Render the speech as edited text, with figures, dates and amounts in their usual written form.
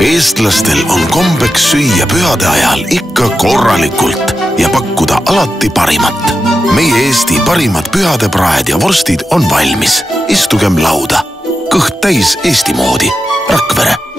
Eestlastel on kombeks süüa pühade ajal ikka korralikult ja pakkuda alati parimat. Meie Eesti parimad pühadepraed ja vorstid on valmis. Istugem lauda. Kõht täis Eesti moodi. Rakvere.